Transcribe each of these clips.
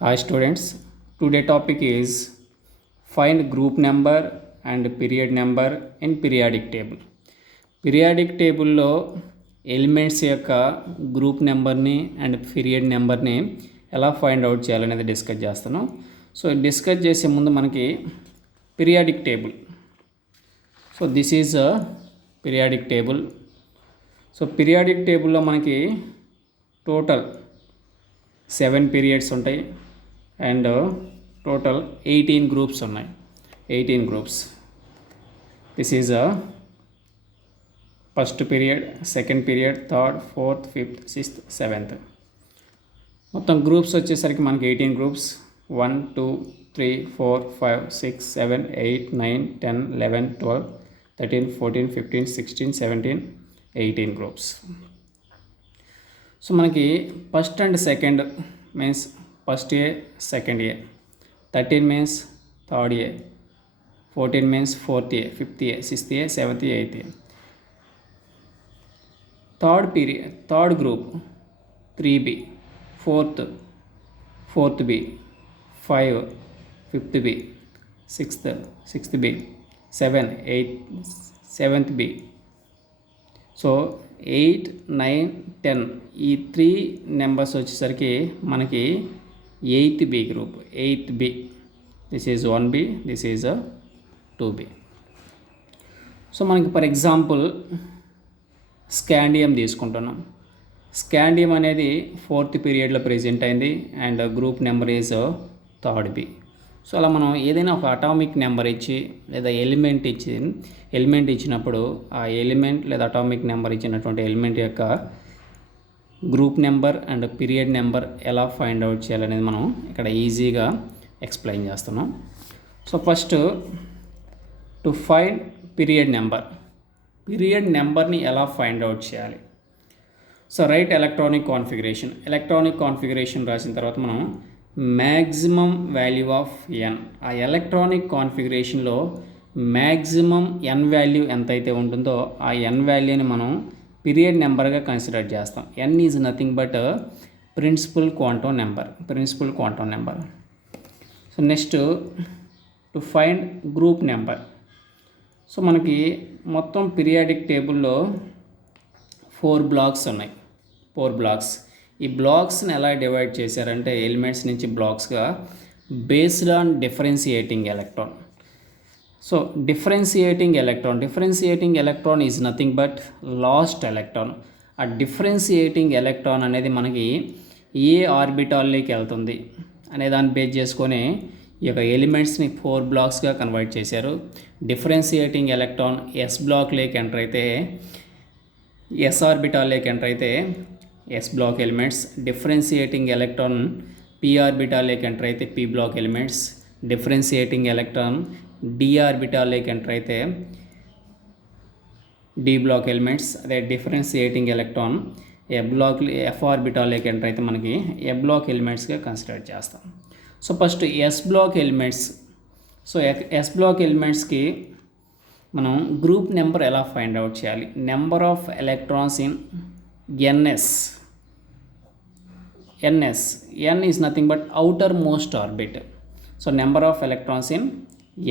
Hi students, today topic is find group number and period number in periodic table. Periodic table లో ఎలిమెంట్స్ యొక్క గ్రూప్ నెంబర్ని and period నెంబర్ని ఎలా find out చేయాలనేది డిస్కస్ చేస్తాను. సో డిస్కస్ చేసే ముందు మనకి periodic table. So this is a periodic table. So periodic టేబుల్లో మనకి టోటల్ 7 పీరియడ్స్ ఉంటాయి అండ్ టోటల్ 18 గ్రూప్స్ ఉన్నాయి. 18 groups. This is a first period, second period, third, fourth, fifth, sixth, seventh. మొత్తం గ్రూప్స్ వచ్చేసరికి మనకి 18 గ్రూప్స్. 1 2 3 4 5 6 7 8 9 10 11 12 13 14 15 16 17 18 గ్రూప్స్. సో మనకి first and second means first A, second A. 13 means third A. 14 means fourth A, fifth A, sixth A, seventh A, eighth A. Third period, third group 3B, fourth B, 5, fifth B, sixth B, 7, 8, seventh B. So 8, 9, 10 ఈ 3 numbers వచ్చేసరికి మనకి 8th B group. 8th B. This is 1B, this is 2B. So మనకి for example scandium తీసుకుంటున్నాం. Scandium అనేది 4th పీరియడ్లో present అయింది and group number is 3rd B. So అలా మనం ఏదైనా ఒక అటామిక్ నెంబర్ ఇచ్చి లేదా ఎలిమెంట్ ఇచ్చినప్పుడు ఆ ఎలిమెంట్ లేదా అటామిక్ నెంబర్ ఇచ్చినటువంటి ఎలిమెంట్ యొక్క group number and period number ఎలా ఫైండ్ అవుట్ చేయాలనేది మనం ఇక్కడ ఈజీగా ఎక్స్ప్లెయిన్ చేస్తున్నాం. So first to find period నెంబర్ని ఎలా ఫైండ్ అవుట్ చేయాలి. సో రైట్ ఎలక్ట్రానిక్ కాన్ఫిగరేషన్ రాసిన తర్వాత మనం మ్యాక్సిమం వాల్యూ ఆఫ్ ఎన్. ఆ ఎలక్ట్రానిక్ కాన్ఫిగరేషన్లో మ్యాక్సిమం ఎన్ వాల్యూ ఎంతైతే ఉంటుందో ఆ ఎన్ వాల్యూని మనం పీరియడ్ నెంబర్గా కన్సిడర్ చేస్తాం. N is nothing but principal quantum number. So next to find group number. So మనకి మొత్తం పీరియాడిక్ టేబుల్లో 4 బ్లాక్స్ ఉన్నాయి. 4 బ్లాక్స్. ఈ బ్లాక్స్ని ఎలా డివైడ్ చేశారంటే ఎలిమెంట్స్ నుంచి బ్లాక్స్గా based on differentiating electron. So differentiating electron is nothing but last electron. ఆ డిఫరెన్షియేటింగ్ ఎలక్ట్రాన్ అనేది మనకి ఏ ఆర్బిటాల్లోకి వెళ్తుంది అనే దాన్ని బేస్ చేసుకొని ఈ యొక్క ఎలిమెంట్స్ని 4 బ్లాక్స్గా కన్వర్ట్ చేశారు. డిఫరెన్షియేటింగ్ ఎలక్ట్రాన్ ఎస్ బ్లాక్లోకి ఎంటర్ అయితే ఎస్ ఆర్బిటాల్లోకి ఎంటర్ అయితే s block elements. Differentiating electron p ఆర్బిటాల్లోకి ఎంటర్ అయితే p block elements. Differentiating electron d ఆర్బిటాల్లోకి ఎంటర్ అయితే డి బ్లాక్ ఎలిమెంట్స్. అదే డిఫరెన్షియేటింగ్ ఎలక్ట్రాన్ ఎఫ్ ఆర్బిటాల్లోకి ఎంటర్ అయితే మనకి ఎ బ్లాక్ ఎలిమెంట్స్గా కన్సిడర్ చేస్తాం. So first s block elements. So s block ఎలిమెంట్స్కి మనం గ్రూప్ నెంబర్ ఎలా ఫైండ్ అవుట్ చేయాలి. Number of electrons in ns. N is nothing but outermost orbit. So number of electrons in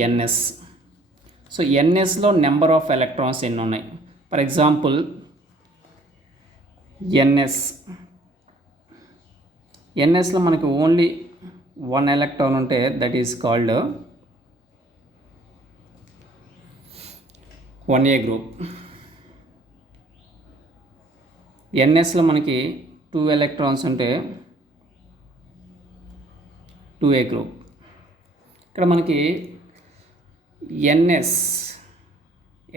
ns. So ఎన్ఎస్లో number of electrons ఎన్ని ఉన్నాయి. For example ఎన్ఎస్లో మనకి only 1 electron ఉంటే that is called 1A group. ఎన్ఎస్లో మనకి 2 electrons ఉంటే 2A group. ఇక్కడ మనకి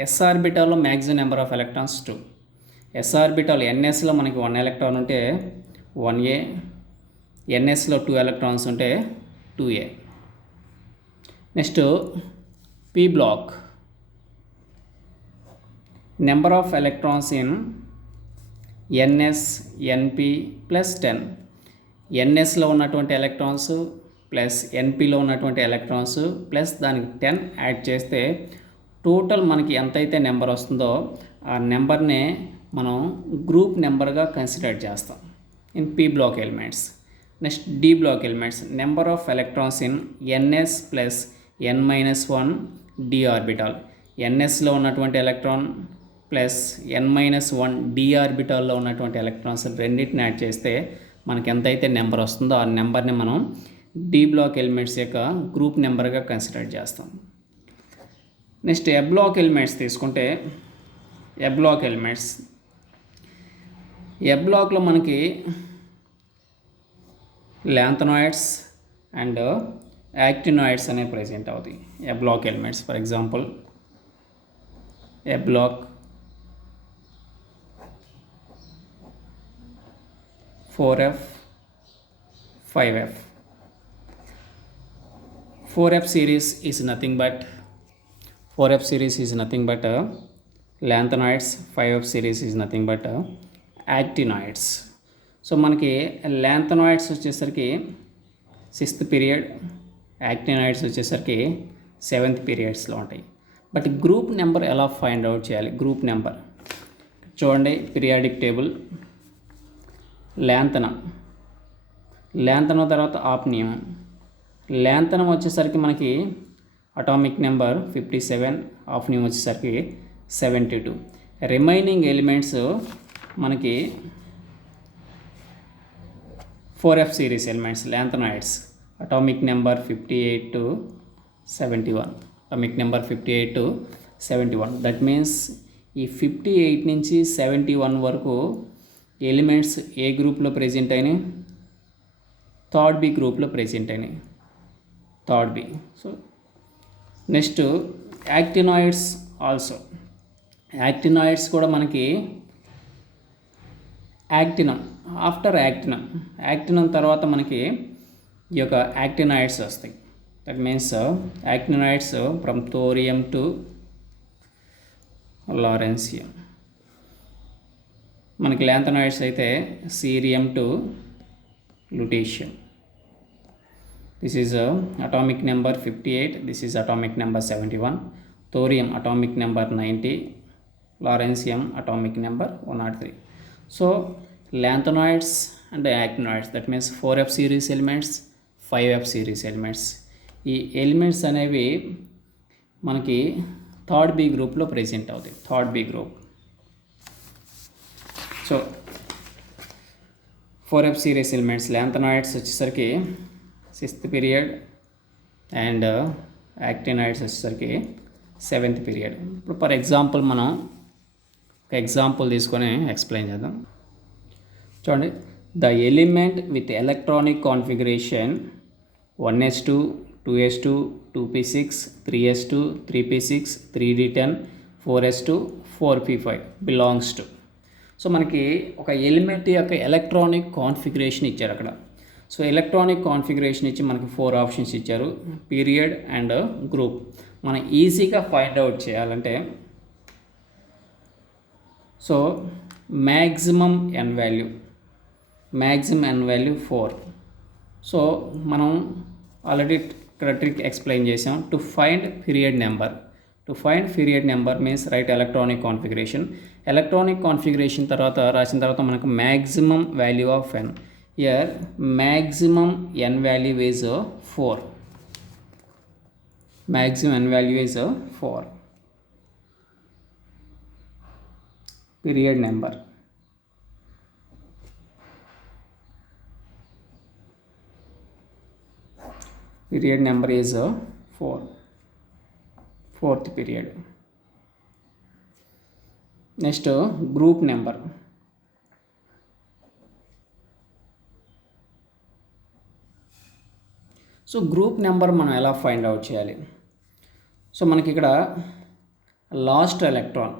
ఎస్ ఆర్బిటాల్లో maximum number of electrons 2. S orbital ఎన్ఎస్లో మనకి 1 ఎలక్ట్రాన్ ఉంటే 1A. ఎన్ఎస్లో 2 ఎలక్ట్రాన్స్ ఉంటే 2A. Next p block. Number of electrons in ns np plus 10. ఎన్ఎస్లో ఉన్నటువంటి ఎలక్ట్రాన్స్ ప్లస్ ఎన్పిలో ఉన్నటువంటి ఎలక్ట్రాన్స్ ప్లస్ దానికి 10 యాడ్ చేస్తే టోటల్ మనకి ఎంతైతే నెంబర్ వస్తుందో ఆ నెంబర్నే మనం గ్రూప్ నెంబర్గా కన్సిడర్ చేస్తాం in p block elements. Next d block elements number of electrons in ns plus n minus one d orbital. ఎన్ఎస్లో ఉన్నటువంటి electron plus n minus one d ఆర్బిటాల్లో ఉన్నటువంటి ఎలక్ట్రాన్స్ రెండింటిని యాడ్ చేస్తే మనకి ఎంతైతే నెంబర్ వస్తుందో ఆ నెంబర్ని మనం డి బ్లాక్ ఎలిమెంట్స్ యొక్క గ్రూప్ నెంబర్గా కన్సిడర్ చేస్తాం. నెక్స్ట్ ఎ బ్లాక్ ఎలిమెంట్స్ తీసుకుంటే ఎ బ్లాక్ ఎలిమెంట్స్ ఎ బ్లాక్లో మనకి ల్యాంథనాయిడ్స్ అండ్ యాక్టినాయిడ్స్ అనేవి ప్రెజెంట్ అవుతాయి. A block elements for example a block 4f 5f. 4f series is nothing but lanthanoids. 5f series is nothing but actinoids. So మనకి ల్యాంథనాయిడ్స్ వచ్చేసరికి 6th పీరియడ్, యాక్టినాయిడ్స్ వచ్చేసరికి 7th పీరియడ్స్లో ఉంటాయి. బట్ గ్రూప్ నెంబర్ ఎలా ఫైండ్ అవుట్ చేయాలి? గ్రూప్ నెంబర్ చూడండి, పీరియాడిక్ టేబుల్ ల్యాంథనం తర్వాత ఆప్నియం. ల్యాంథనం వచ్చేసరికి మనకి అటామిక్ నెంబర్ 57, ఆప్నియం వచ్చేసరికి 72. రిమైనింగ్ ఎలిమెంట్స్ మనకి 4f series elements lanthanoids atomic number 58 to 71. That means ఈ 58 నుంచి 71 వరకు ఎలిమెంట్స్ ఏ గ్రూప్లో ప్రెజెంట్ అయినాయి? థర్డ్ బి గ్రూప్లో ప్రెజెంట్ అయినాయి. Third b. So next actinoids also. Actinoids కూడా మనకి యాక్టినం, ఆఫ్టర్ యాక్టినం తర్వాత మనకి ఈ యొక్క యాక్టినాయిడ్స్ వస్తాయి. That means actinoids from thorium to lawrencium. మనకి ల్యాంథనాయిడ్స్ అయితే cerium to lutetium. This is atomic number 58, this is atomic number 71. Thorium atomic number 90, lawrencium atomic number 103. So lanthanoids and actinoids that means 4f series elements, 5f series elements. ఈ elements అనేవి మనకి third b గ్రూప్లో present అవుతాయి. Third b group. So 4f series elements lanthanoids వచ్చేసరికి 6th period and యాక్టినాయిడ్స్ వచ్చేసరికి 7th period. ఇప్పుడు for example మనం ఒక ఎగ్జాంపుల్ తీసుకొని ఎక్స్ప్లెయిన్ చేద్దాం. చూడండి, the element with electronic configuration 1s2 2s2 2p6 3s2 3p6 3d10 4s2 4p5 belongs to. So మనకి ఒక ఎలిమెంట్ యొక్క ఎలక్ట్రానిక్ కాన్ఫిగరేషన్ ఇచ్చారు అక్కడ. సో ఎలక్ట్రానిక్ కాన్ఫిగరేషన్ ఇచ్చి మనకి 4 ఆప్షన్స్ ఇచ్చారు, పీరియడ్ అండ్ గ్రూప్. మనం ఈజీగా ఫైండ్ అవుట్ చేయాలంటే so maximum N value 4. So మనం ఆల్రెడీ ఇక్కడ ట్రిక్ ఎక్స్ప్లెయిన్ చేసాం. To find period number means right electronic configuration తర్వాత రాసిన తర్వాత మనకు maximum value of N. Here maximum N value is 4. Period number. Period number is 4. 4th period. Next group number. So group number మనం ఎలా find out చేయాలి? So మనకి ఇక్కడ last electron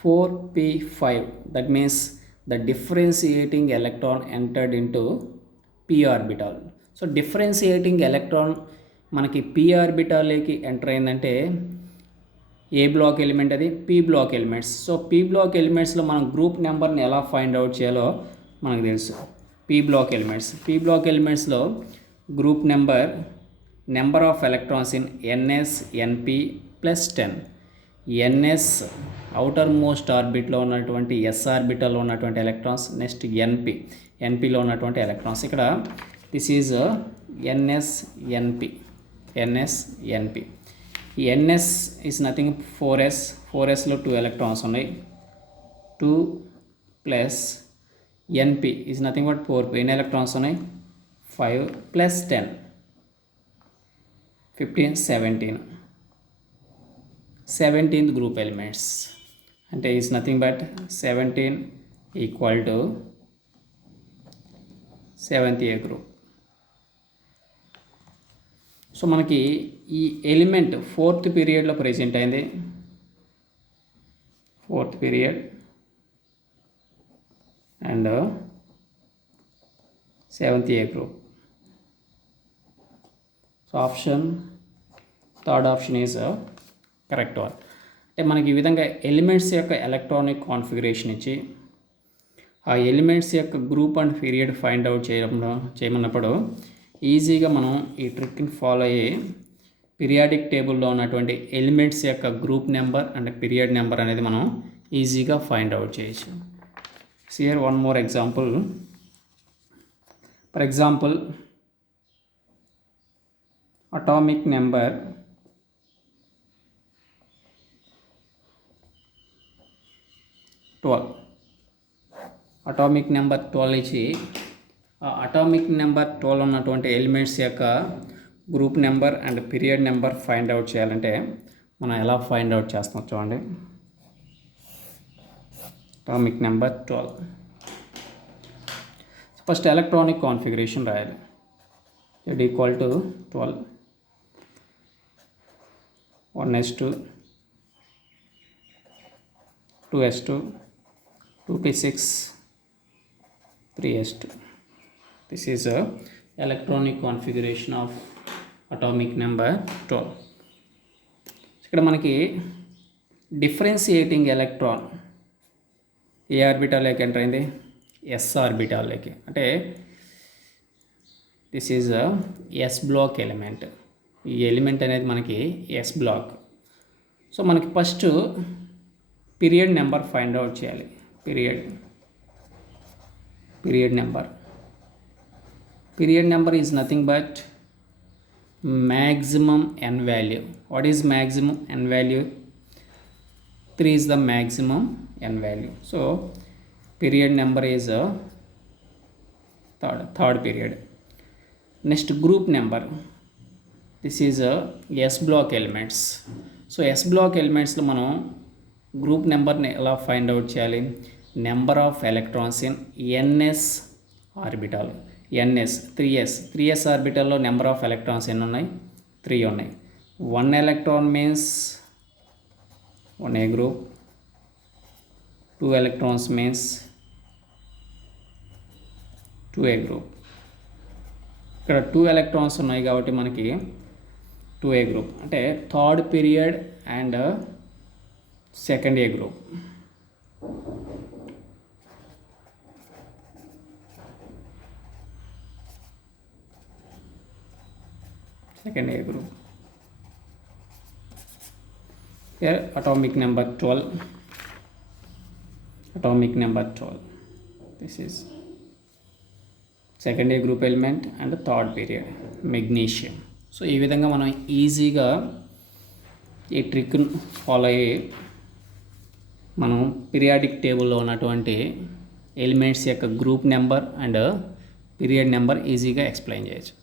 4p5 that means the differentiating electron entered into p orbital. So differentiating electron మనకి p ఆర్బిటాల్లోకి enter అయిందంటే ఏ block element అది? p block elements. So p block ఎలిమెంట్స్లో మనం గ్రూప్ నెంబర్ని ఎలా ఫైండ్ అవుట్ చేయాలో మనకు తెలుసు. p బ్లాక్ ఎలిమెంట్స్లో group number of electrons in ns np plus 10. ns outermost ఆర్బిట్లో ఉన్నటువంటి s ఆర్బిటల్లో ఉన్నటువంటి ఎలక్ట్రాన్స్. నెక్స్ట్ np ఎన్పిలో ఉన్నటువంటి ఎలక్ట్రాన్స్. ఇక్కడ దిస్ ఈజ్ ఎన్ఎస్ఎన్పి. ఈ ఎన్ఎస్ ఈజ్ నథింగ్ 4s. 4sలో 2 ఎలక్ట్రాన్స్ ఉన్నాయి. 2 plus np is nothing but 4p. ఎన్ని ఎలక్ట్రాన్స్ ఉన్నాయి? 5 ప్లస్ 10 15 17. 17th గ్రూప్ ఎలిమెంట్స్ అంటే is nothing but 17 equal to 7th A group. So మనకి ఈ ఎలిమెంట్ 4th పీరియడ్లో ప్రెజెంట్ అయింది. 4th period and 7th A group. So third option is correct one. అంటే మనకి ఈ విధంగా ఎలిమెంట్స్ యొక్క ఎలక్ట్రానిక్ కాన్ఫిగరేషన్ ఇచ్చి ఆ ఎలిమెంట్స్ యొక్క group and period find out చేయమన్నప్పుడు ఈజీగా మనం ఈ ట్రిక్ని ఫాలో అయ్యి పీరియాడిక్ టేబుల్లో ఉన్నటువంటి ఎలిమెంట్స్ యొక్క group number and period number అనేది మనం ఈజీగా ఫైండ్ అవుట్ చేయొచ్చు. Here one more example. For example atomic number 12. Atomic number 12 ఇచ్చి ఆ అటామిక్ నెంబర్ 12 ఉన్నటువంటి ఎలిమెంట్స్ యొక్క group number and period number find out చేయాలంటే మనం ఎలా ఫైండ్ అవుట్ చేస్తాం చూడండి. Atomic number 12. First electronic configuration రాయాలి. ఇది equal to 12 1s2 2s2 2p6 3s2. This is a electronic configuration of atomic number 12. ఇక్కడ మనకి డిఫరెన్షియేటింగ్ ఎలక్ట్రాన్ ఏ ఆర్బిటాల్లోకి ఎంటర్ అయింది? ఎస్ ఆర్బిటాల్లోకి. అంటే this is s block element. ఈ ఎలిమెంట్ అనేది మనకి ఎస్ బ్లాక్. సో మనకి first period number find out చేయాలి. Period number is nothing but maximum n value. What is maximum n value? 3 is the maximum n value. So period number is third period. Next group number. This is S block elements. So S block elements lo మనం group number ని ఎలా find out చేయాలి? Number of electrons in ns orbital. ns 3s ఆర్బిటల్లో number of electrons ఎన్ని ఉన్నాయి? 3 ఉన్నాయి. 1 electron means 1a group. 2 electrons means 2a group. ఇక్కడ 2 electrons ఉన్నాయి కాబట్టి మనకి 2a గ్రూప్ అంటే third period and second A group. Second A group. Here atomic number 12. This is second A group element and third period magnesium. So ఈ విధంగా మనం ఈజీగా ఈ ట్రిక్ ఫాలో అయ్యి మనం పీరియాడిక్ టేబుల్లో ఉన్నటువంటి ఎలిమెంట్స్ యొక్క group number and period number ఈజీగా ఎక్స్ప్లెయిన్ చేయొచ్చు.